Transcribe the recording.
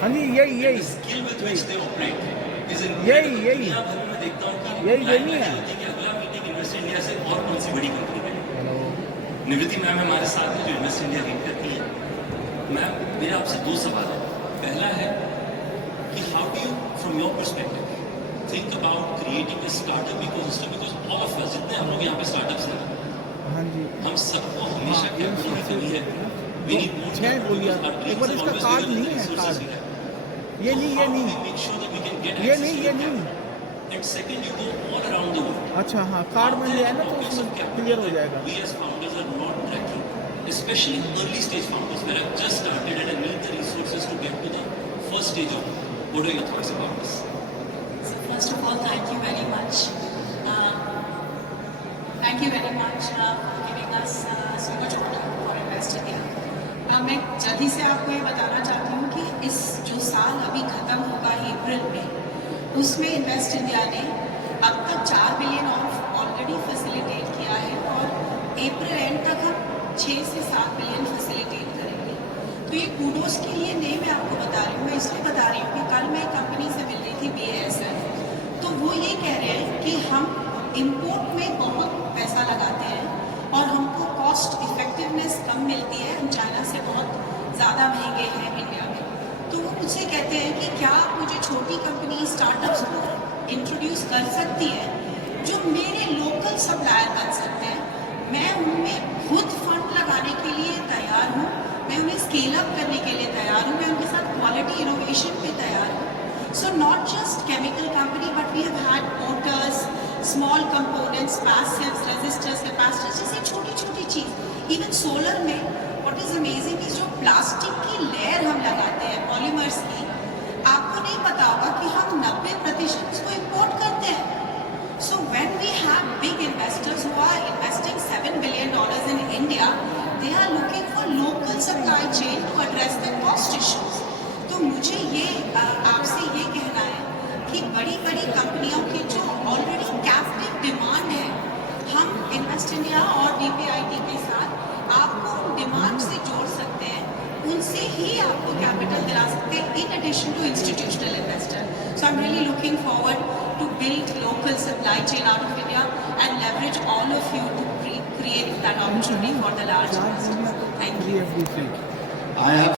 हाँ जी, यही And the skill with which they operate is यही incredible. यही दुनिया भर में मैं देखता हूँ कि यही line नहीं लगी है। होती है कि अगला मीटिंग इन्वेस्ट इंडिया से और कौन सी बड़ी कंपनी बने। निवृत्ति मैम हमारे साथ है जो इन्वेस्ट इंडिया लीड करती है। मैम, मेरा आपसे 2 सवाल है। पहला है कि how do you from your perspective think about creating a startup ecosystem, because all of us जितने हम लोग यहाँ पे स्टार्टअप्स हैं, हाँ जी, हम सबको हमेशा कैपिटल की कमी है। We need more छः capital बोलिए because our एक बार dreams इसका are always card bigger than नहीं the है, resources we कार्ड have. ये So नहीं, how ये do नहीं, we make sure that we can get ये access नहीं, to ये the नहीं। capital? And second, you go all around the world. अच्छा हाँ, कार्ड में लिया है ना तो Pockets of उसमें capital क्लियर हो that जाएगा। we as founders are not tracking, especially early stage founders where I've just started and I need the resources to get to the first stage of it. What are your thoughts about this? So first of all, thank you very much. Thank you very much for giving us so much order for Invest India. मैं जल्दी से आपको ये बताना चाहती हूँ कि इस जो साल अभी ख़त्म होगा अप्रैल में, उसमें इन्वेस्ट इंडिया ने अब तक 4 बिलियन ऑलरेडी फैसिलिटेट किया है और अप्रैल एंड तक हम 6 से 7 बिलियन फैसिलिटेट करेंगे। तो ये कूडोस के लिए नहीं मैं आपको बता रही हूँ, मैं इसलिए बता रही हूँ कि कल मैं एक कंपनी से मिल रही थी BASF, तो वो ये कह रहे हैं कि हम इम्पोर्ट में बहुत पैसा लगाते हैं और हमको कॉस्ट इफेक्टिवनेस कम मिलती है, हम चाइना से बहुत ज़्यादा महंगे हैं इंडिया में। तो वो मुझसे कहते हैं कि क्या आप मुझे छोटी कंपनी स्टार्टअप्स को इंट्रोड्यूस कर सकती है जो मेरे लोकल सप्लायर बन सकते हैं। मैं उनमें खुद फंड लगाने के लिए तैयार हूँ, मैं उन्हें स्केल अप करने के लिए तैयार हूँ, मैं उनके साथ क्वालिटी इनोवेशन पे तैयार हूँ। So not just chemical company, but we have had motors, small components, passives, resistors, capacitors, जैसे छोटी-छोटी चीज़। Even solar में what is amazing is जो प्लास्टिक की लेयर हम लगाते हैं पॉलीमर्स की, आपको नहीं पता होगा कि हम 90% उसको इम्पोर्ट करते हैं। So when we have big investors who are investing $7 billion in India, they are looking for local supply chain to address the cost issues. तो मुझे ये आपसे ये कहना है कि बड़ी बड़ी कंपनियों की जो ऑलरेडी कैप्टिव डिमांड है, हम इन्वेस्ट इंडिया और DPIT के साथ आपको डिमांड से जोड़ सकते हैं, उनसे ही आपको कैपिटल दिला सकते हैं in addition to institutional investor. So I am really looking forward to build local supply chain out of India and leverage all of you to create that opportunity for the large investors. Thank you. I have